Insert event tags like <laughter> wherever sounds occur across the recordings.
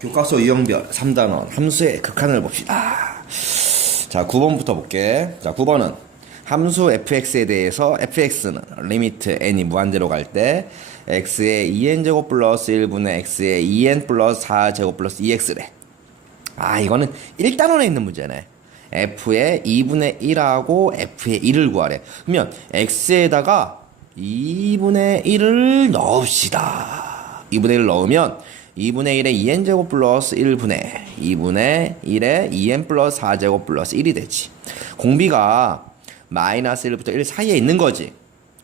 교과서 유형별 3단원 함수의 극한을 봅시다. 자, 9번부터 볼게. 자, 9번은 함수 fx에 대해서 fx는 리미트 n이 무한대로 갈 때 x의 2n제곱 플러스 1분의 x의 2n 플러스 4제곱 플러스 2x래. 아, 이거는 1단원에 있는 문제네. f의 2분의 1하고 f의 1을 구하래. 그러면 x에다가 2분의 1을 넣읍시다. 2분의 1을 넣으면 2분의 1에 2n제곱 플러스 1분의 2분의 1에 2n 플러스 4제곱 플러스 1이 되지. 공비가 마이너스 1부터 1 사이에 있는 거지.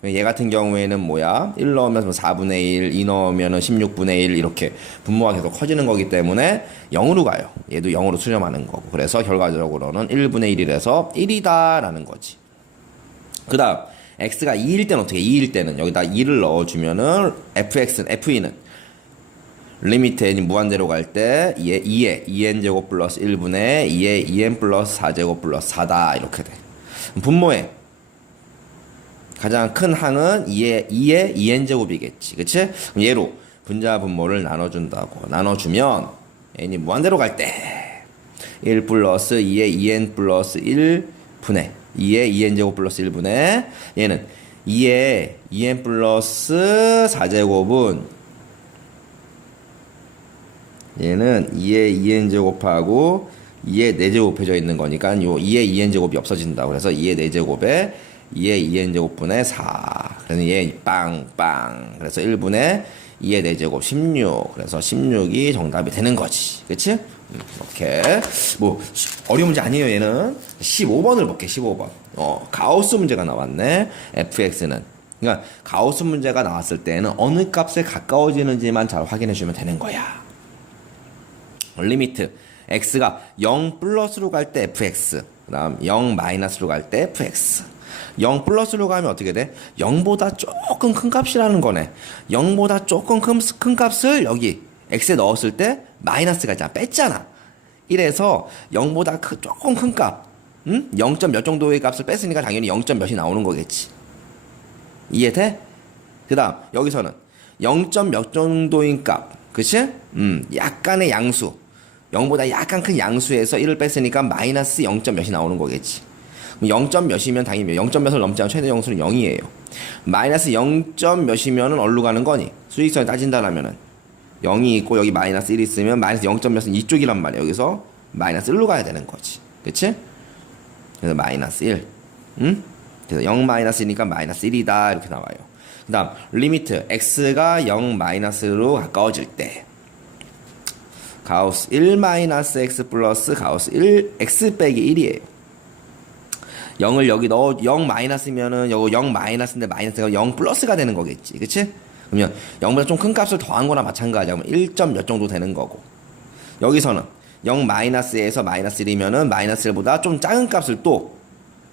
얘 같은 경우에는 뭐야? 1 넣으면 4분의 1, 2 넣으면 16분의 1 이렇게 분모가 계속 커지는 거기 때문에 0으로 가요. 얘도 0으로 수렴하는 거고. 그래서 결과적으로는 1분의 1이라서 1이다 라는 거지. 그 다음 x가 2일 때는 어떻게 2일 때는 여기다 2를 넣어주면은 fx는 fe는 리미트 n이 무한대로 갈 때 2에 2에 2n 제곱 플러스 1분의 2에 2n 플러스 4제곱 플러스 4다 이렇게 돼. 분모에 가장 큰 항은 2에 2에 2n 제곱이겠지. 그치? 그럼 얘로 분자 분모를 나눠준다고. 나눠주면 n이 무한대로 갈 때 1 플러스 2에 2n 플러스 1분의 2에 2n 제곱 플러스 1분의 얘는 2에 2n 플러스 4제곱은 얘는 2에 2n 제곱하고 2에 4제곱 해져 있는 거니까 요 2에 2n 제곱이 없어진다. 그래서 2에 4제곱에 2에 2n 제곱분의 4. 그래서 얘 빵빵. 그래서 1분의 2에 4제곱 16. 그래서 16이 정답이 되는 거지. 그치? 음, 이렇게. 뭐, 어려운 문제 아니에요, 얘는. 15번을 볼게, 15번. 어, 가우스 문제가 나왔네. fx는. 그러니까, 가우스 문제가 나왔을 때는 어느 값에 가까워지는지만 잘 확인해 주면 되는 거야. 리미트 x가 0 플러스로 갈 때 fx 그다음 0 마이너스로 갈 때 fx 0 플러스로 가면 어떻게 돼? 0보다 조금 큰 값이라는 거네 0보다 조금 큰, 큰 값을 여기 x에 넣었을 때 마이너스가 있잖아 뺐잖아 이래서 0보다 크, 조금 큰 값, 응? 0. 몇 정도의 값을 뺐으니까 당연히 0. 몇이 나오는 거겠지 이해돼? 그 다음 여기서는 0. 몇 정도인 값 그치? 음, 약간의 양수 0보다 약간 큰 양수에서 1을 뺐으니까 마이너스 0. 몇이 나오는 거겠지. 0. 몇이면 당연히 0. 몇을 넘지 않은 최대 정수는 0이에요. 마이너스 0. 몇이면은 어디로 가는 거니? 수직선에 따진다라면은 0이 있고 여기 마이너스 1이 있으면 마이너스 0. 몇은 이쪽이란 말이야. 여기서 마이너스 1로 가야 되는 거지. 그치? 그래서 마이너스 1. 응? 그래서 0 마이너스니까 마이너스 1이다. 이렇게 나와요. 그 다음, 리미트. x가 0 마이너스로 가까워질 때. 가우스 1 마이너스 x 플러스 가우스 1 x 빼기 1이에요. 0을 여기 넣어 0 마이너스면은 요거 0 마이너스인데 마이너스가 0 플러스가 되는 거겠지. 그치? 그러면 0보다 좀 큰 값을 더한 거나 마찬가지야. 그럼 1점 몇 정도 되는 거고. 여기서는 0 마이너스에서 마이너스 1이면은 마이너스 1보다 좀 작은 값을 또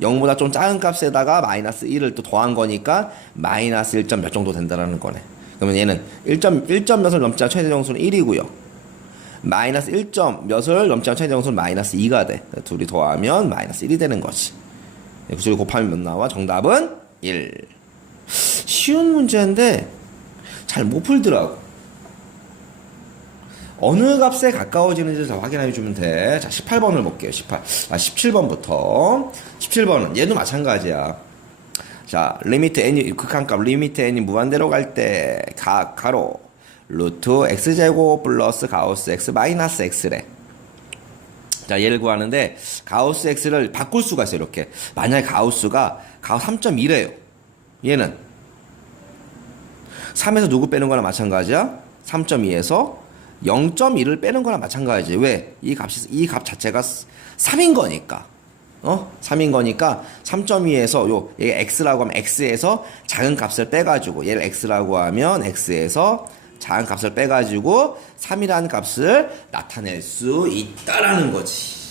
0보다 좀 작은 값에다가 마이너스 1을 또 더한 거니까 마이너스 1점 몇 정도 된다라는 거네. 그러면 얘는 1점 1점 몇을 않은 최대 정수는 1이고요. 마이너스 1점 몇을 넘지 않은 최대 정수는 마이너스 2가 돼. 둘이 더하면 마이너스 1이 되는 거지. 그 둘이 곱하면 몇 나와? 정답은 1. 쉬운 문제인데 잘 못 풀더라고. 어느 값에 가까워지는지 잘 확인해 주면 돼. 자, 18번을 볼게요. 18. 아, 17번부터. 17번은 얘도 마찬가지야. 자, 리미트 n이 극한값 리미트 n이 무한대로 갈 때 가, 가로 루트 x제곱 플러스 가우스 x 마이너스 x래. 자, 얘를 구하는데 가우스 x를 바꿀 수가 있어요. 이렇게. 만약에 가우스가 가우스 3.2래요. 얘는 3에서 누구 빼는 거나 마찬가지야. 3.2에서 0.1을 빼는 거나 마찬가지지. 왜? 이 값이 이 값 자체가 3인 거니까. 어? 3인 거니까 3.2에서 요 얘 x라고 하면 x에서 작은 값을 빼 가지고 얘를 x라고 하면 x에서 작은 값을 빼가지고 3이라는 값을 나타낼 수 있다라는 거지.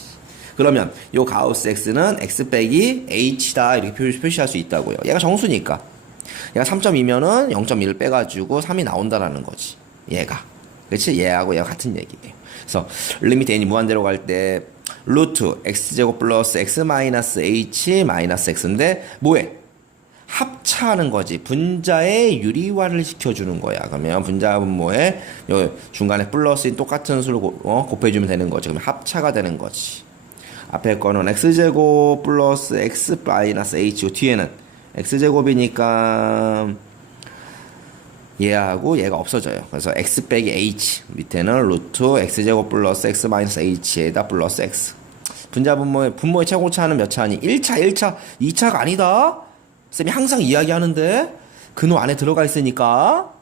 그러면 요 가우스 x는 x 빼기 h다 이렇게 표시, 표시할 수 있다고요. 얘가 정수니까. 얘가 3.2면은 0.1을 빼가지고 3이 나온다라는 거지. 얘가. 그렇지? 얘하고 얘가 같은 얘기예요. 그래서 리미트 n이 무한대로 갈 때 루트 x제곱 플러스 x 마이너스 h 마이너스 x인데 뭐해? 합차하는 거지. 분자의 유리화를 시켜주는 거야. 그러면 분자 분모에 요 중간에 플러스인 똑같은 수를 고, 어, 곱해주면 되는 거지. 그러면 합차가 되는 거지. 앞에 거는 x제곱 플러스 x 마이너스 h 뒤에는 x제곱이니까 얘하고 얘가 없어져요. 그래서 x 빼기 h 밑에는 루트 x제곱 플러스 x 마이너스 h에다 플러스 x 분자 분모의 분모의 최고차는 몇 차니? 1차, 1차, 2차가 아니다. 쌤이 항상 이야기하는데 근호 안에 들어가 있으니까.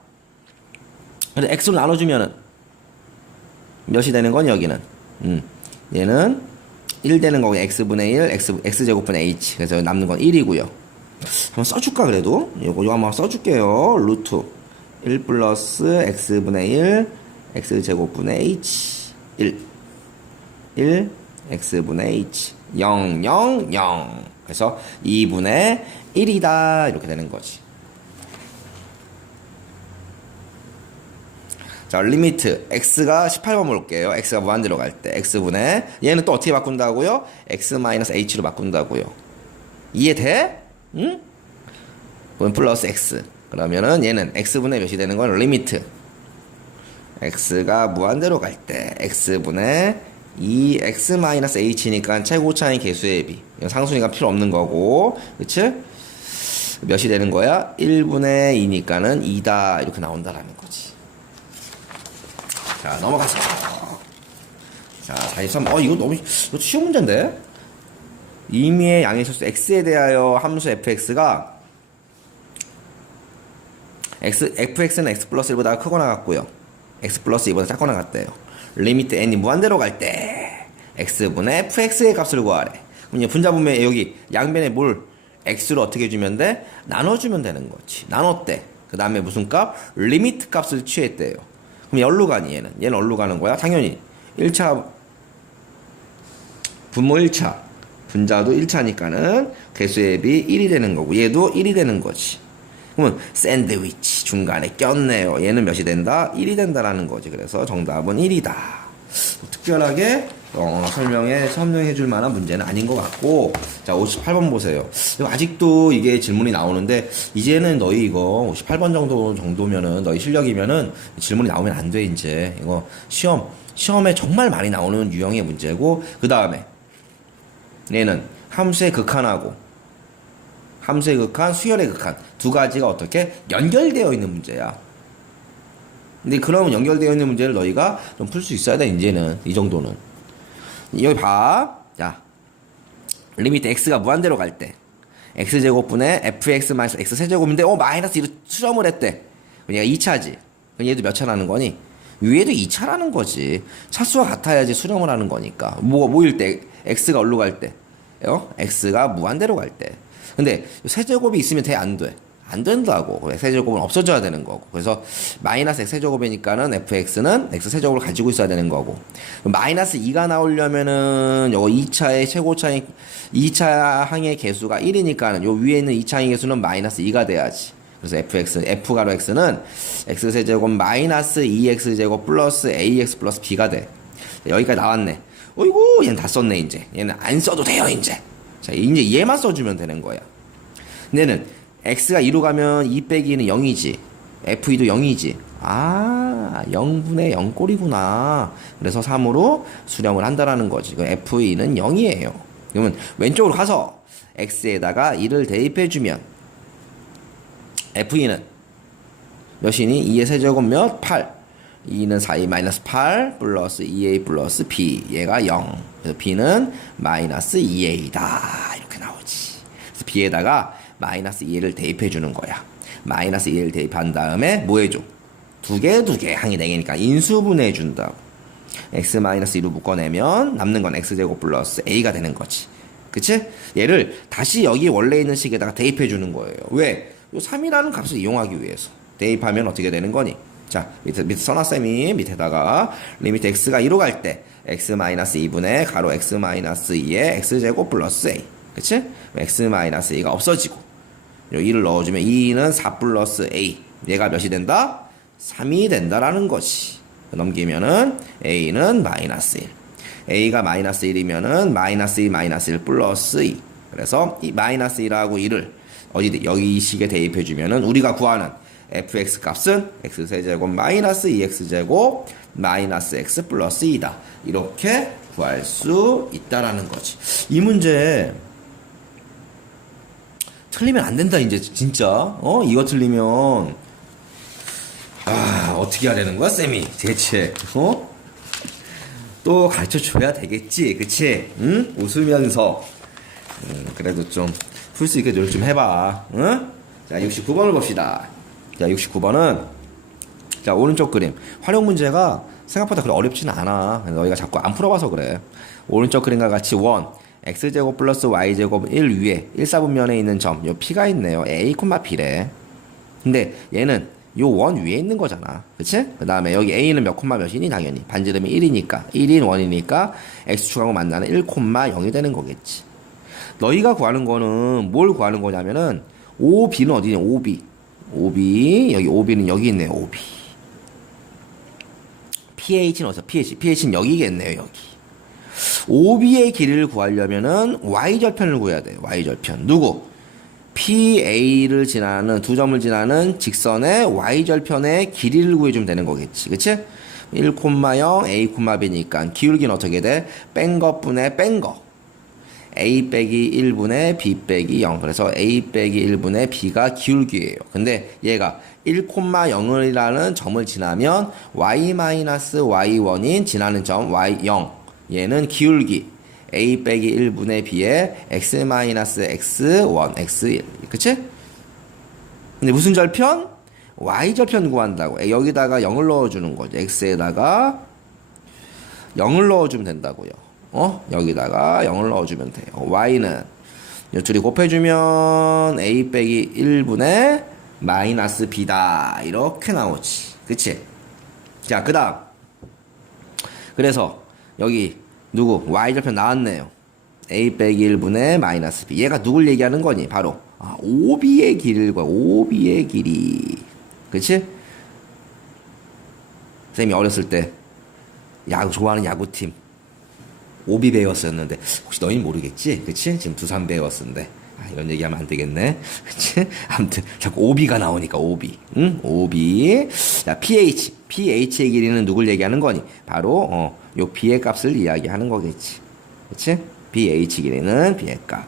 근데 x로 나눠주면은 몇이 되는 건 여기는? 음. 얘는 1 되는 거고 x분의 1 x, x제곱분의 h. 그래서 남는 건 1이고요. 한번 써줄까 그래도? 요거 요거 한번 써줄게요. 루트 1 플러스 x분의 1 x제곱분의 h. 1 1 x분의 h. 0 0 0 그래서 2분의 1이다 이렇게 되는 거지 자, 리미트 x가 18번 볼게요. x가 무한대로 갈 때 x분의 얘는 또 어떻게 바꾼다고요? x 마이너스 h로 바꾼다고요. 이해돼? 응? 그럼 플러스 x. 그러면은 얘는 x분의 몇이 되는 건 리미트 x가 무한대로 갈 때 x분의 2x 마 이너스 h니까 최고차인 개수의 비. 상수니까 필요 없는 거고. 그치? 몇이 되는 거야? 1분의 2니까는 2다 이렇게 나온다라는 거지. 자, 넘어가자. 자, 43. 어, 이거 너무, 이거 쉬운 문제인데? 임의의 양의 실수 x에 대하여 함수 fx가 x, fx는 x 플러스 1보다 크거나 같고요. x 플러스 2보다 작거나 같대요. 리미트 n이 무한대로 갈 때 x분의 fx의 값을 구하래. 그럼 이제 분자분면 여기 양변에 뭘 x로 어떻게 주면 돼? 나눠주면 되는 거지. 나눴대. 그 다음에 무슨 값? 리미트 값을 취했대요. 그럼 열로 가니 얘는? 얘는 얼로 가는 거야? 당연히 1차 분모 1차 분자도 1차니까는 개수의 비 1이 되는 거고 얘도 1이 되는 거지. 그러면 샌드위치 중간에 꼈네요. 얘는 몇이 된다? 1이 된다라는 거지. 그래서 정답은 1이다. 특별하게 어, 설명에 설명해 줄 만한 문제는 아닌 것 같고 자 58번 보세요 아직도 이게 질문이 나오는데 이제는 너희 이거 58번 정도 정도면은 너희 실력이면은 질문이 나오면 안 돼 이제 이거 시험 시험에 정말 많이 나오는 유형의 문제고 그 다음에 얘는 함수의 극한하고 함수의 극한, 수열의 극한 두 가지가 어떻게 연결되어 있는 문제야. 근데 그러면 연결되어 있는 문제를 너희가 좀 풀 수 있어야 돼 이제는 이 정도는. 여기 봐. 자, 리미트 x가 무한대로 갈 때 x 제곱분의 fx 마이너스 x 세제곱인데 어 마이너스 1을 수렴을 했대. 그럼 얘가 2차지. 그럼 얘도 몇 차라는 거니? 위에도 2차라는 거지. 차수가 같아야지 수렴을 하는 거니까. 뭐 뭐일 때 x가 어디로 갈 때? 어? x가 무한대로 갈 때. 근데 세제곱이 있으면 돼 안 돼? 안 된다고. 세제곱은 없어져야 되는 거고. 그래서 마이너스 x 세제곱이니까는 fx는 x 세제곱을 가지고 있어야 되는 거고. 마이너스 2가 나오려면은 요 2차의 최고차의 2차 항의 개수가 1이니까는 요 위에 있는 2차 항의 개수는 마이너스 2가 돼야지. 그래서 fx, f 가로 x는 x 세제곱 마이너스 2x 제곱 플러스 ax 플러스 b가 돼. 여기까지 나왔네. 어이구, 얘는 다 썼네, 이제. 얘는 안 써도 돼요, 이제. 자, 이제 얘만 써주면 되는 거야. 얘는 x가 2로 가면 2 빼기 2는 0이지. f2도 0이지. 아, 0분의 0꼴이구나. 그래서 3으로 수렴을 한다라는 거지. 그 f2는 0이에요. 그러면 왼쪽으로 가서 x에다가 2를 대입해주면 f2는 몇이니? 2의 세제곱 몇? 8. 2는 4a 마이너스 8 플러스 2a 플러스 b 얘가 0 그래서 b는 마이너스 2a다 이렇게 나오지 그래서 b에다가 마이너스 2a를 대입해 주는 거야 마이너스 2a를 대입한 다음에 뭐 해줘 두 개 두 개 항이 4개니까 인수분해 준다고 x 마이너스 2로 묶어내면 남는 건 x제곱 플러스 a가 되는 거지 그치? 얘를 다시 여기 원래 있는 식에다가 대입해 주는 거예요 왜? 요 3이라는 값을 이용하기 위해서 대입하면 어떻게 되는 거니? 자, 밑에, 밑에 써놨쌤이 밑에다가 리미트 x가 2로 갈 때 x 마이너스 2분의 가로 x 마이너스 2의 x제곱 플러스 a. 그치? x 마이너스 2가 없어지고 요 2를 넣어주면 2는 4 플러스 a. 얘가 몇이 된다? 3이 된다라는 것이. 넘기면은 a는 마이너스 1. a가 마이너스 1이면은 마이너스 2 마이너스 1 플러스 2. 그래서 이 마이너스 1하고 2를 어디 여기 이 식에 대입해 주면은 우리가 구하는 fx 값은 x 세제곱 마이너스 2x 제곱 마이너스 x 플러스 2다. 이렇게 구할 수 있다라는 거지. 이 문제 틀리면 안 된다 이제 진짜. 어 이거 틀리면 아 어떻게 하려는 거야 쌤이 대체 어? 또 가르쳐 줘야 되겠지 그치? 응? 웃으면서 음, 그래도 좀 풀 수 있게 노력 좀 해봐 응? 자 69번을 봅시다 자 69번은 자 오른쪽 그림 활용 문제가 생각보다 그렇게 어렵지는 않아 너희가 자꾸 안 풀어봐서 그래 오른쪽 그림과 같이 원 x제곱 플러스 y제곱 1 위에 1사분면에 있는 점 요 p가 있네요 a, b래 근데 얘는 요 원 위에 있는 거잖아. 그치? 그 다음에 여기 A는 몇 콤마 몇이니? 당연히. 반지름이 1이니까. 1인 1이니까 X축하고 만나는 1 콤마 0이 되는 거겠지. 너희가 구하는 거는 뭘 구하는 거냐면은 OB는 어디냐? OB. OB. 여기 OB는 여기 있네요. OB. PH는 어디서? PH. PH는 여기겠네요. 여기. OB의 길이를 구하려면은 Y절편을 구해야 돼요. Y절편. 누구? PA를 지나는 두 점을 지나는 직선의 y절편의 길이를 구해주면 되는 거겠지. 그치? 1,0 A, B니까 기울기는 어떻게 돼? 뺀 것분의 뺀 거. A 빼기 1분의 B 빼기 0. 그래서 A 빼기 1분의 B가 기울기예요. 근데 얘가 1,0이라는 점을 지나면 y-y1인 지나는 점 y0. 얘는 기울기. a 빼기 1분의 b에 x 마이너스 x1 x1 그치? 근데 무슨 절편? y 절편 구한다고 여기다가 0을 넣어주는 거죠 x에다가 0을 넣어주면 된다고요 어? 여기다가 0을 넣어주면 돼요 y는 요 둘이 곱해주면 a 빼기 1분의 마이너스 b다 이렇게 나오지 그치? 자그 다음 그래서 여기 누구? y절편 나왔네요. a 빼기 1분의 마이너스 b. 얘가 누굴 얘기하는 거니? 바로 아, OB의 길과 OB의 길이. 그치? 쌤이 어렸을 때 야구 좋아하는 야구팀 오비 배웠었는데 혹시 너희는 모르겠지? 그치? 지금 두산 배웠었는데 아, 이런 얘기하면 안 되겠네. 그치? 아무튼 자꾸 오비가 나오니까 오비. 응? 오비. 자, pH. pH의 길이는 누굴 얘기하는 거니? 바로 어, 요 b의 값을 이야기하는 거겠지. 그치? pH 길이는 b의 값.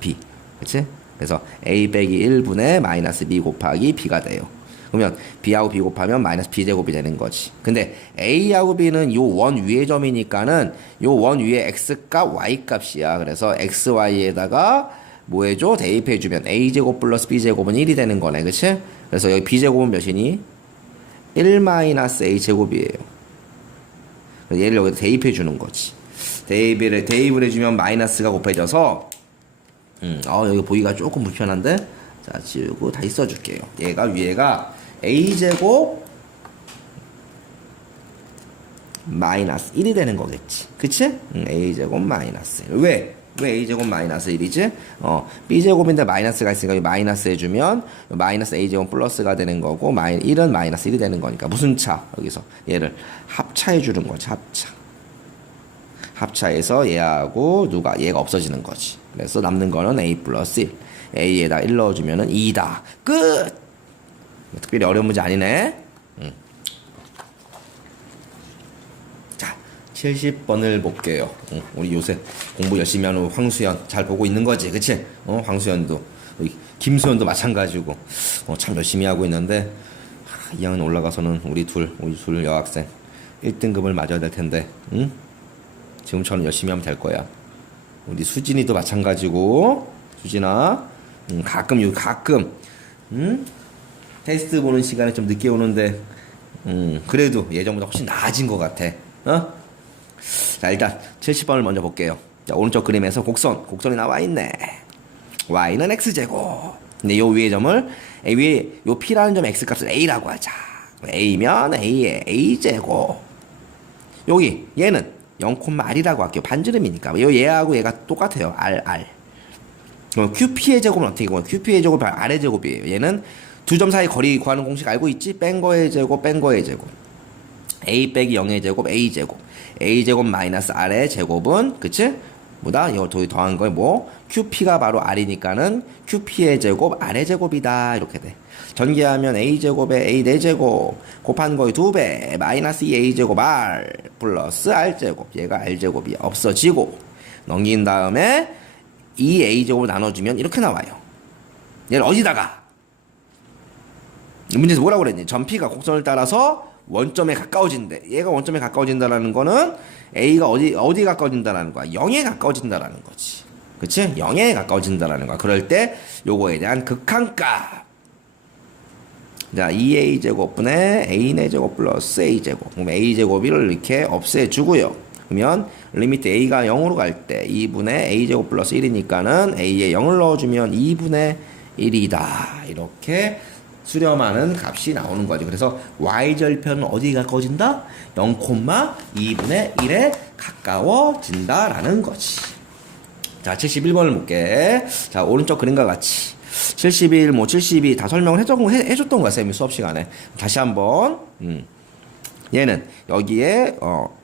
b. 그치? 그래서 a 빼기 1분의 마이너스 b 곱하기 b가 돼요. 그러면 b하고 b 곱하면 마이너스 b 제곱이 되는 거지. 근데 a하고 b는 요 원 위의 점이니까는 요 원 위에 x 값, y 값이야. 그래서 x, y에다가 뭐 해줘? 대입해주면 a 제곱 플러스 b 제곱은 1이 되는 거네, 그치? 그래서 여기 b 제곱은 몇이니? 1 마이너스 a 제곱이에요. 얘를 여기다 대입해 주는 거지. 대입을 대입을 해주면 마이너스가 곱해져서 음, 어, 여기 보기가 조금 불편한데 자 지우고 다시 써줄게요. 얘가 위에가 a 제곱 마이너스 1이 되는 거겠지. 그치? 음, a 제곱 마이너스 1. 왜? 왜 a 제곱 마이너스 1이지? 어, b 제곱인데 마이너스가 있으니까 마이너스 해주면 마이너스 a 제곱 플러스가 되는 거고 마이 1은 마이너스 1이 되는 거니까 무슨 차? 여기서 얘를 합차해 주는 거지. 합차. 합차해서 얘하고 누가 얘가 없어지는 거지. 그래서 남는 거는 a 플러스 1. a에다 1 넣어주면 은 2다. 끝. 특별히 어려운 문제 아니네. 음. 자, 70번을 볼게요. 응, 우리 요새 공부 열심히 하는 황수연 잘 보고 있는 거지, 그치? 어, 황수연도. 김수연도 마찬가지고. 어, 참 열심히 하고 있는데, 하, 2학년 올라가서는 우리 둘, 우리 둘 여학생 1등급을 맞아야 될 텐데, 응? 지금처럼 열심히 하면 될 거야. 우리 수진이도 마찬가지고, 수진아, 음, 가끔, 요 가끔, 응? 테스트 보는 시간에 좀 늦게 오는데, 음, 그래도 예전보다 훨씬 나아진 것 같아. 어? 자, 일단 70번을 먼저 볼게요. 자, 오른쪽 그림에서 곡선, 곡선이 나와 있네. y는 x제곱. 근데 요 위의 점을, A 위에 요 p라는 점 x 값을 a라고 하자. a면 a의 a제곱. 여기 얘는 0,r이라고 할게요. 반지름이니까. 요 얘하고 얘가 똑같아요. r, r. 그럼 QP의 제곱은 어떻게 구하 QP의 제곱이 R의 제곱이에요. 얘는 두 점 사이 거리 구하는 공식 알고 있지? 뺀 거의 제곱, 뺀 거의 제곱. A 빼기 0의 제곱, A 제곱. A 제곱 마이너스 R의 제곱은, 그치? 뭐다? 이거 더더한 거에 뭐? QP가 바로 R이니까는 QP의 제곱, R의 제곱이다. 이렇게 돼. 전개하면 A제곱에 A 4 제곱 곱한 거의 2배 마이너스 2A제곱 R 플러스 R제곱 얘가 R제곱이 없어지고 넘긴 다음에 2A제곱을 나눠주면 이렇게 나와요. 얘를 어디다가? 이 문제에서 뭐라고 그랬니? 전피가 곡선을 따라서 원점에 가까워진대. 얘가 원점에 가까워진다라는 거는 A가 어디 어디 가까워진다라는 거야. 0에 가까워진다라는 거지. 그치? 0에 가까워진다라는 거야. 그럴 때 요거에 대한 극한값. 자, 2a 제곱분의 a의 제곱 플러스 a 제곱. 그럼 a 제곱을 이렇게 없애 주고요. 그러면 리미트 a가 0으로 갈 때 2분의 a 제곱 플러스 1이니까는 a에 0을 넣어 주면 2분의 1이다. 이렇게 수렴하는 값이 나오는 거죠. 그래서 y절편은 어디에 가까워진다? 0,2분의 1에 가까워진다라는 거지. 자, 71번을 볼게. 자, 오른쪽 그림과 같이. 71, 뭐 72 다 설명을 해줬, 해, 해줬던 거야, 쌤이 수업 시간에. 다시 한번. 음. 얘는 여기에, 어,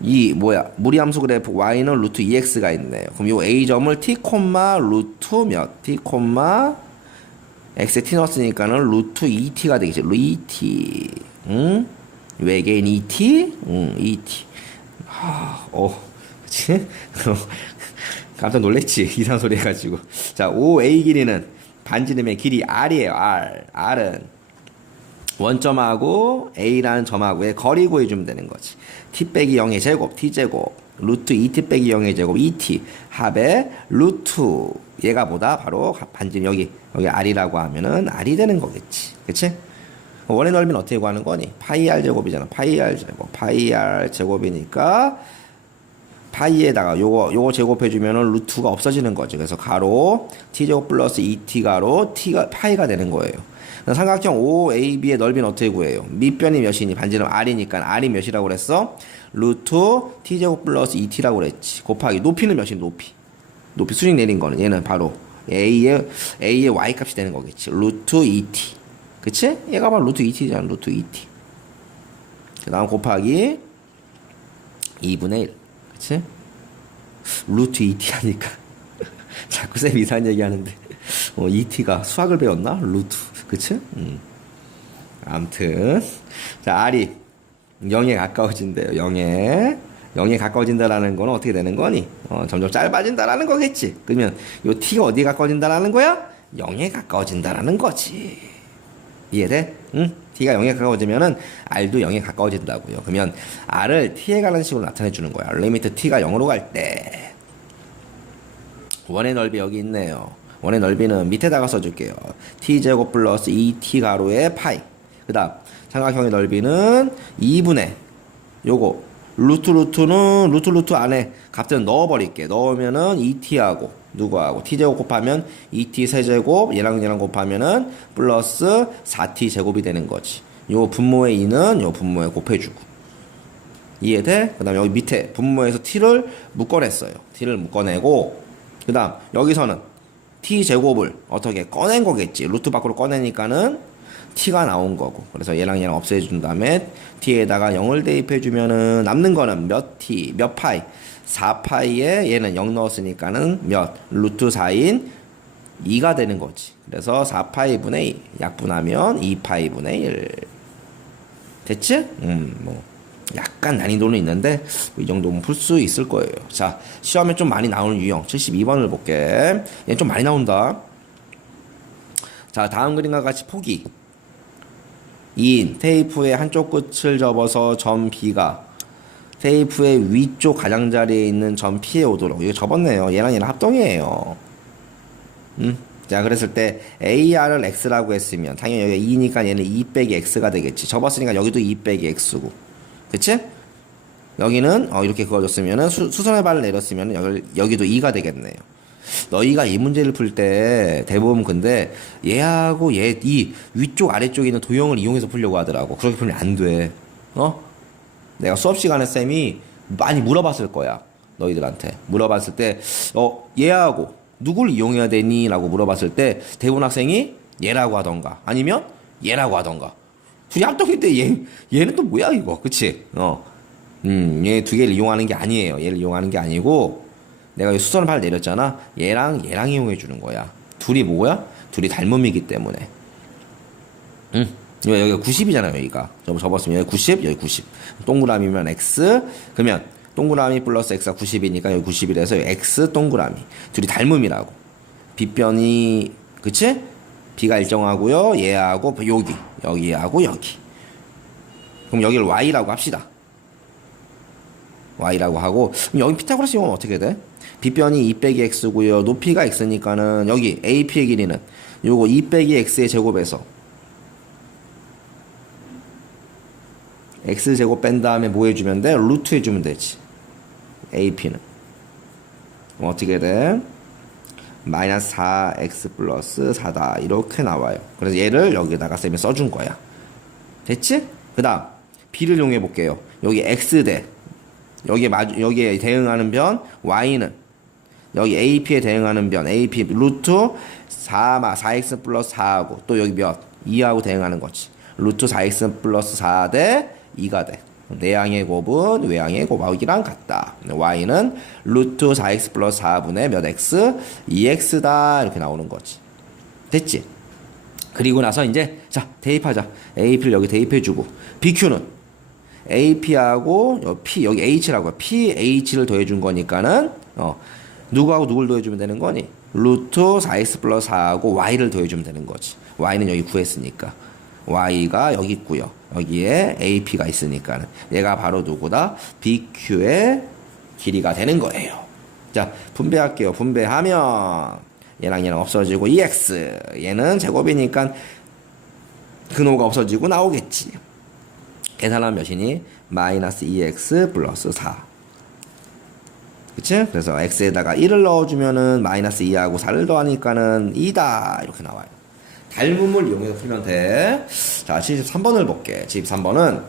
이, 뭐야, 무리함수 그래프 y는 루트 2x가 있네요. 그럼 요 a점을 t, 루트 몇? t, x에 t 넣었으니까는 루트 2t가 되겠지. 루트 2t. 응? 외계인 2t? 응, 2t. 하, 어, 그치? <laughs> 깜짝 놀랬지. 이상한 소리 해가지고. 자, OA 길이는 반지름의 길이 R이에요. R. R은 원점하고 A라는 점하고의 거리 구해주면 되는 거지. T 빼기 0의 제곱, T 제곱. 루트 2T 빼기 0의 제곱, 2T. 합의 루트. 얘가 뭐다? 바로 반지름 여기, 여기 R이라고 하면은 R이 되는 거겠지. 그치? 원의 넓이는 어떻게 구하는 거니? 파이 R 제곱이잖아. 파이 R 제곱. 파이 R 제곱이니까 파이에다가 요거 요거 제곱해 주면은 루트가 없어지는 거죠. 그래서 가로 t 제곱 플러스 2t 가로 t가 파이가 되는 거예요. 삼각형 OAB의 넓이는 어떻게 구해요? 밑변이 몇이니? 반지름 R이니까 R이 몇이라고 그랬어? 루트 t 제곱 플러스 2t라고 그랬지. 곱하기 높이는 몇이 높이. 높이 수직 내린 거는 얘는 바로 A의 A의 Y 값이 되는 거겠지. 루트 2t. 그치? 얘가 바로 루트 2t잖아. 루트 2t. 그 다음 곱하기 2분의 1. 그치? 루트 2t 하니까 <laughs> 자꾸 쌤 이상한 얘기 하는데 어, 2t가 수학을 배웠나? 루트 그치? 음. 아무튼 자 R이 0에 가까워진대요 0에 0에 가까워진다라는 거는 어떻게 되는 거니? 어, 점점 짧아진다라는 거겠지 그러면 요 t가 어디에 가까워진다라는 거야? 0에 가까워진다라는 거지 이해돼? 응? t가 0에 가까워지면은 r도 0에 가까워진다고요. 그러면 r을 t에 가는 식으로 나타내 주는 거야. 리미트 t가 0으로 갈 때 원의 넓이 여기 있네요. 원의 넓이는 밑에다가 써줄게요. t 제곱 플러스 2t 가로의 파이. 그 다음 삼각형의 넓이는 2분의 요거 루트 루트는 루트 루트 안에 값들은 넣어버릴게. 넣으면은 2t하고 누구하고 t제곱 곱하면 2t 세제곱 얘랑 얘랑 곱하면은 플러스 4t 제곱이 되는 거지. 요 분모의 2는 요 분모에 곱해주고 이해돼? 그 다음 여기 밑에 분모에서 t를 묶어냈어요. t를 묶어내고 그 다음 여기서는 t 제곱을 어떻게 꺼낸 거겠지. 루트 밖으로 꺼내니까는 t가 나온 거고. 그래서 얘랑 얘랑 없애준 다음에 t에다가 0을 대입해주면은 남는 거는 몇 t 몇 파이? 4파이에 얘는 0 넣었으니까는 몇? 루트 4인 2가 되는 거지. 그래서 4파이분의 2 약분하면 2파이분의 1 됐지? 음뭐 약간 난이도는 있는데 이 정도면 풀 수 있을 거예요. 자 시험에 좀 많이 나오는 유형 72번을 볼게. 얘 좀 많이 나온다. 자 다음 그림과 같이 포기 2인 테이프의 한쪽 끝을 접어서 점 B가 테이프의 위쪽 가장자리에 있는 점 P에 오도록. 이거 접었네요. 얘랑 얘랑 합동이에요. 음? 자 그랬을 때 AR을 X라고 했으면 당연히 여기 2니까 얘는 2 빼기 X가 되겠지. 접었으니까 여기도 2 빼기 X고. 그치? 여기는 어, 이렇게 그어줬으면은 수, 수선의 발을 내렸으면 여기, 여기도 2가 되겠네요 너희가 이 문제를 풀 때 대부분 근데 얘하고 얘 이 위쪽 아래쪽에 있는 도형을 이용해서 풀려고 하더라고. 그렇게 풀면 안 돼. 어? 내가 수업 시간에 쌤이 많이 물어봤을 거야. 너희들한테 물어봤을 때 어 얘하고 누굴 이용해야 되니?라고 물어봤을 때 대부분 학생이 얘라고 하던가 아니면 얘라고 하던가. 둘이 합동인데 얘 얘는 또 뭐야 이거, 그치? 어, 음, 얘 두 개를 이용하는 게 아니에요. 얘를 이용하는 게 아니고 내가 이 수선을 발 내렸잖아. 얘랑 얘랑 이용해 주는 거야. 둘이 뭐야? 둘이 닮음이기 때문에. 응. 여기 여기가 90이잖아요, 여기가. 좀 접었으면 여기 90, 여기 90. 동그라미면 x. 그러면 동그라미 플러스 x가 90이니까 여기 90이라서 여기 x 동그라미. 둘이 닮음이라고. 빗변이 그치? b가 일정하고요. 얘하고 여기, 여기하고 여기. 그럼 여기를 y라고 합시다. Y라고 하고 여기 피타고라스 이용은 어떻게 돼? 빗변이 2 빼기 x고요. 높이가 x니까는 여기 ap의 길이는 요거 2 빼기 x의 제곱에서 x 제곱 뺀 다음에 뭐 해주면 돼? 루트 해주면 되지. ap는 어떻게 돼? 마이너스 4x 플러스 4다 이렇게 나와요. 그래서 얘를 여기다가 쌤이 써준 거야. 됐지? 그 다음 b를 이용해 볼게요. 여기 x 대 여기에 마주 여기에 대응하는 변 y는 여기 ap에 대응하는 변 ap 루트 4마 4x 플러스 4하고 또 여기 몇 2하고 대응하는 거지. 루트 4x 플러스 4 대 2가 돼. 내양의 곱은 외양의 곱하기랑 같다. y는 루트 4x 플러스 4분의 몇 x 2x다 이렇게 나오는 거지. 됐지? 그리고 나서 이제 자 대입하자. ap를 여기 대입해주고 bq는 ap하고 p 여기 h라고 ph를 더해준 거니까는 어 누구하고 누굴 더해주면 되는 거니? 루트 4x 플러스 4하고 y를 더해주면 되는 거지. y는 여기 구했으니까. y가 여기 있고요. 여기에 ap가 있으니까는 얘가 바로 누구다? bq의 길이가 되는 거예요. 자, 분배할게요. 분배하면 얘랑 얘랑 없어지고 ex 얘는 제곱이니까 근호가 없어지고 나오겠지. 계산하면 몇이니? 마이너스 2x 플러스 4. 그치? 그래서 x에다가 1을 넣어주면은 마이너스 2하고 4를 더하니까는 2다. 이렇게 나와요. 닮음을 이용해서 풀면 돼. 자, 73번을 볼게. 73번은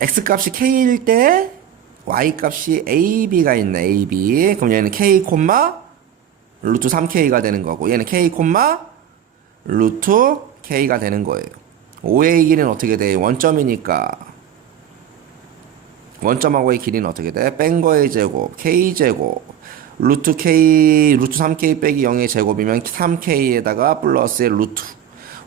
x 값이 k일 때 y 값이 ab가 있네. ab. 그럼 얘는 k 콤마 루트 3k가 되는 거고 얘는 k 콤마 루트 k가 되는 거예요. 5의 길이는 어떻게 돼? 원점이니까. 원점하고의 길이는 어떻게 돼? 뺀 거의 제곱 k 제곱. 루트 k 루트 3k 빼기 0의 제곱이면 3k에다가 플러스의 루트.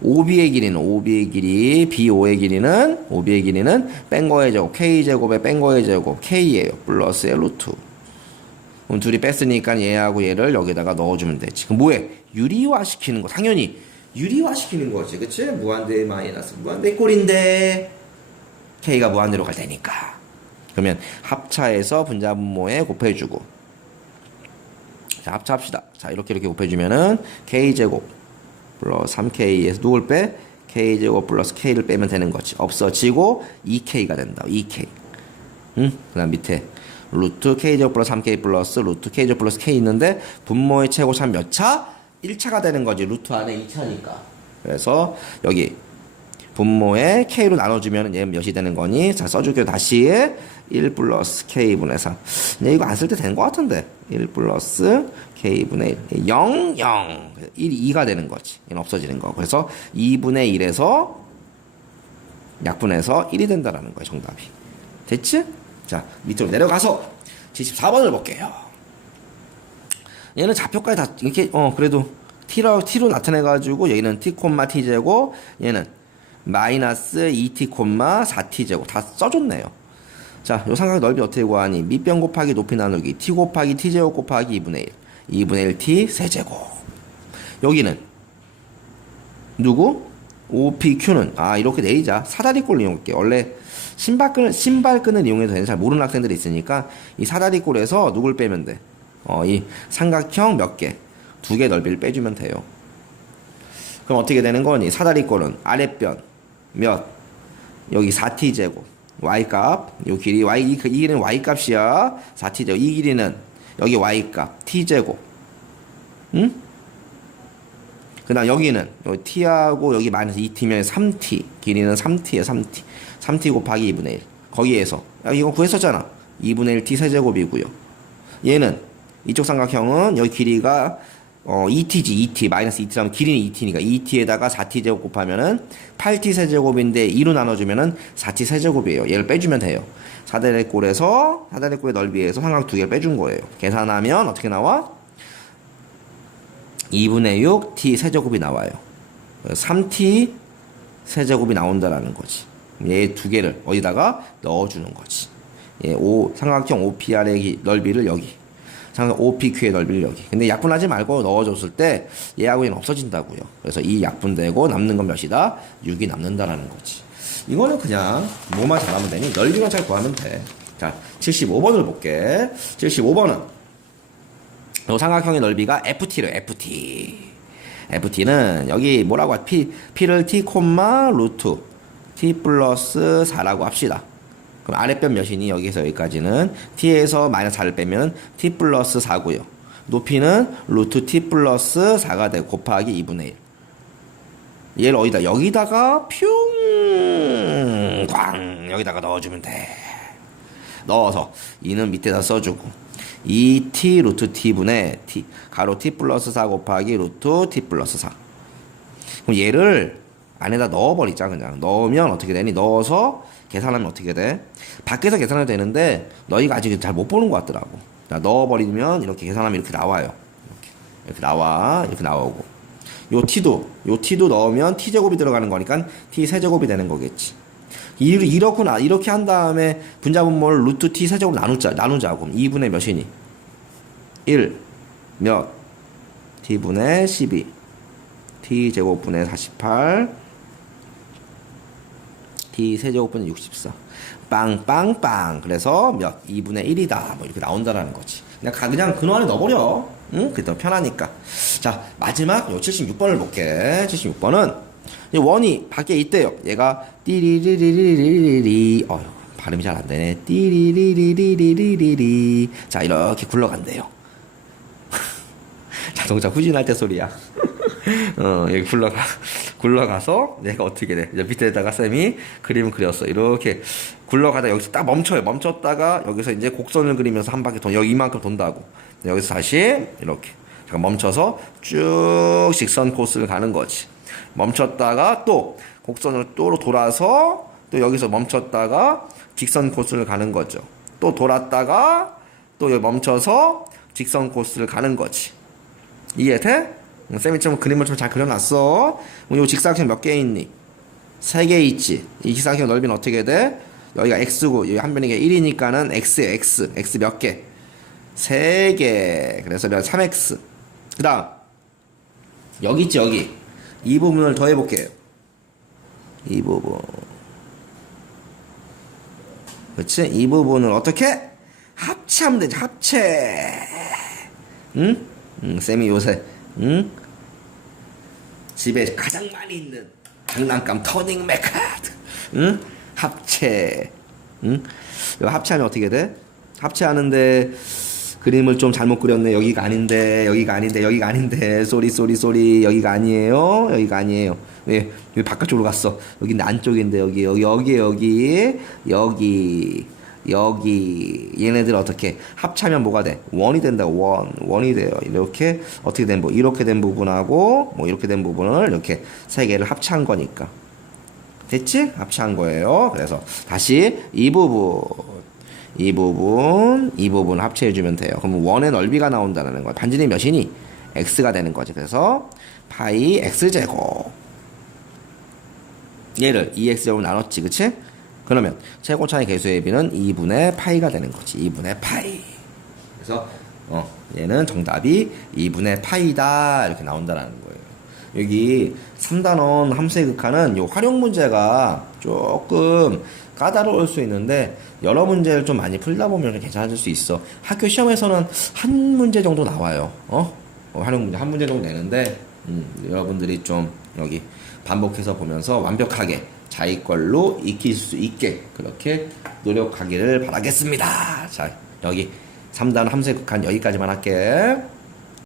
5b의 길이는 5b의 길이 b5의 길이는 5b의 길이는 뺀 거의 제곱 k 제곱에 뺀 거의 제곱 k예요. 플러스의 루트. 그럼 둘이 뺐으니까 얘하고 얘를 여기다가 넣어주면 되지 그럼 뭐해? 유리화 시키는 거 당연히 유리화 시키는 거지 그치? 무한대 마이너스 무한대 꼴인데 k가 무한대로 갈 테니까. 그러면 합차해서 분자분모에 곱해주고. 자 합차합시다. 자 이렇게 이렇게 곱해주면은 k제곱 플러스 3k에서 누굴 빼? k제곱 플러스 k를 빼면 되는 거지. 없어지고 2k가 된다. 2k 응? 그 다음 밑에. 루트 k제곱 플러스 3k 플러스 루트 k제곱 플러스 k 있는데 분모의 최고차 몇 차? 1차가 되는 거지 루트 안에 2차니까. 그래서 여기 분모에 k로 나눠주면 얘 몇이 되는 거니? 자 써줄게요. 다시 1 플러스 k분의 4 근데 이거 안 쓸 때 되는 것 같은데. 1 플러스 k분의 1 0 0 1 2가 되는 거지. 얘는 없어지는 거. 그래서 2분의 1에서 약분해서 1이 된다라는 거예요 정답이. 됐지? 자 밑으로 내려가서 74번을 볼게요 얘는 좌표까지 다 이렇게 어 그래도 t로 t로 나타내 가지고 얘는 t 콤마 t 제곱 얘는 마이너스 2t 콤마 4t 제곱 다 써줬네요. 자, 요 삼각 넓이 어떻게 구하니? 밑변 곱하기 높이 나누기 t 곱하기 t 제곱 곱하기 2분의 1 2분의 1 t 세제곱 여기는 누구? OPQ는 아 이렇게 내리자 사다리꼴 이용할게 원래 신발끈을 신발끈을 이용해서 되는 잘 모르는 학생들이 있으니까 이 사다리꼴에서 누굴 빼면 돼? 어, 이 삼각형 몇 개, 두 개 넓이를 빼주면 돼요. 그럼 어떻게 되는 거니? 사다리꼴은 아랫변 몇? 여기 4t 제곱 y 값, 요 길이 y 이, 이 길이는 y 값이야. 4t 제곱. 이 길이는 여기 y 값 t 제곱. 응? 그다음 여기는 여기 t하고 여기 마이너스 2t면 3t 길이는 3t에 3t 3t 곱하기 2분의 1 거기에서 야, 이거 구했었잖아 2분의 1t 세제곱이고요 얘는 이쪽 삼각형은 여기 길이가 어, 2t지, 2t, 마이너스 2t라면 길이는 2t니까 2t에다가 4t 제곱 곱하면은 8t 세제곱인데 2로 나눠주면은 4t 세제곱이에요. 얘를 빼주면 돼요. 4대의 꼴에서 4대의 꼴의 넓이에서 삼각 두 개를 빼준 거예요. 계산하면 어떻게 나와? 2분의 6 t 세제곱이 나와요. 3t 세제곱이 나온다라는 거지. 얘 두 개를 어디다가 넣어주는 거지. 얘 5, 삼각형 OPR의 기- 넓이를 여기. 삼각 OPQ의 넓이를 여기. 근데 약분하지 말고 넣어줬을 때 얘하고 얘는 없어진다고요. 그래서 이 약분되고 남는 건 몇이다? 6이 남는다라는 거지. 이거는 그냥 뭐만 잘하면 되니 넓이만 잘 구하면 돼. 자, 75번을 볼게. 75번은 요 삼각형의 넓이가 FT래요, FT. FT는 여기 뭐라고 하 P, P를 T, 루트. T 플러스 4라고 합시다. 그럼 아랫변 몇이니? 여기서 여기까지는 T에서 마이너스 4를 빼면 T 플러스 4고요. 높이는 루트 T 플러스 4가 되고 곱하기 2분의 1. 얘를 어디다? 여기다가 퓨! 꽝! 여기다가 넣어주면 돼. 넣어서 2는 밑에다 써주고 2t 루트 t분의 t 가로 t 플러스 4 곱하기 루트 t 플러스 4 그럼 얘를 안에다 넣어버리자 그냥 넣으면 어떻게 되니 넣어서 계산하면 어떻게 돼 밖에서 계산해도 되는데 너희가 아직 잘 못 보는 것 같더라고 자, 넣어버리면 이렇게 계산하면 이렇게 나와요 이렇게, 이렇게 나와 이렇게 나오고 요 t도 요 t도 넣으면 t 제곱이 들어가는 거니까 t 세제곱이 되는 거겠지 이- 이렇구나. 이렇게 한 다음에 분자분모를 루트 t 세제곱 나누자. 나누자. 그럼 2분의 몇이니? 1. 몇? t분의 12. t 제곱분의 48. T 세제곱분의 64. 빵빵빵. 그래서 몇? 2분의 1이다. 뭐 이렇게 나온다라는 거지. 그냥 가- 그냥 근호 안에 넣어버려. 응? 그게 더 편하니까. 자, 마지막 요 76번을 볼게. 76번은 이 원이 밖에 있대요. 얘가 띠리리리리리리. 어휴, 발음이 잘 안 되네. 띠리리리리리리리. 자, 이렇게 굴러간대요. <laughs> 자동차 후진할 때 소리야. <laughs> 어, 여기 굴러가, 굴러가서 내가 어떻게 돼. 이제 밑에다가 쌤이 그림을 그렸어. 이렇게 굴러가다 여기서 딱 멈춰요. 멈췄다가 여기서 이제 곡선을 그리면서 한 바퀴 돈, 여기 이만큼 돈다고. 여기서 다시 이렇게. 잠깐 멈춰서 쭉 직선 코스를 가는 거지. 멈췄다가 또 곡선을 또 돌아서 또 여기서 멈췄다가 직선 코스를 가는 거죠. 또 돌았다가 또 여기 멈춰서 직선 코스를 가는 거지. 이해 돼? 응, 쌤이 좀 그림을 좀 잘 그려놨어. 그럼 이 직사각형 몇 개 있니? 세 개 있지. 이 직사각형 넓이는 어떻게 돼? 여기가 x고 여기 한 변이 1이니까는 x x x 몇 개? 세 개. 그래서 몇 3x. 그다음 여기 있지 여기 이 부분을 더해 볼게요. 이 부분. 그렇지? 이 부분을 어떻게 합체하면 되지? 합체. 응? 응, 쌤이 요새 응? 집에 가장 많이 있는 장난감 터닝 메카드. 응? 합체. 응? 합체하면 어떻게 돼? 합체하는데 그림을 좀 잘못 그렸네. 여기가 아닌데, 여기가 아닌데, 여기가 아닌데. 쏘리, 쏘리, 쏘리. 여기가 아니에요. 여기가 아니에요. 왜? 여기 바깥쪽으로 갔어. 여기인데 안쪽인데, 여기, 여기, 여기, 여기, 여기, 여기. 얘네들 어떻게 합치하면 뭐가 돼? 원이 된다. 원. 원이 돼요. 이렇게 어떻게 된 뭐, 이렇게 된 부분하고, 뭐, 이렇게 된 부분을 이렇게 세 개를 합치한 거니까. 됐지? 합치한 거예요. 그래서 다시 이 부분, 이 부분, 이 부분 합체해 주면 돼요. 그럼 원의 넓이가 나온다는 거야. 반지름이 몇이니? x가 되는 거지. 그래서 파이 x제곱. 얘를 2x제곱 나눴지, 그치? 그러면 최고 차의 개수의 비는 2분의 파이가 되는 거지. 2분의 파이. 그래서 어, 얘는 정답이 2분의 파이다 이렇게 나온다라는 거예요. 여기 3단원 함수의 극한은 요 활용 문제가 조금 까다로울 수 있는데 여러 문제를 좀 많이 풀다 보면 괜찮아질 수 있어. 학교 시험에서는 한 문제 정도 나와요. 어? 어, 활용 문제 한 문제 정도 내는데 음, 여러분들이 좀 여기 반복해서 보면서 완벽하게 자기 걸로 익힐 수 있게 그렇게 노력하기를 바라겠습니다. 자, 여기 3단 함수의 극한 여기까지만 할게.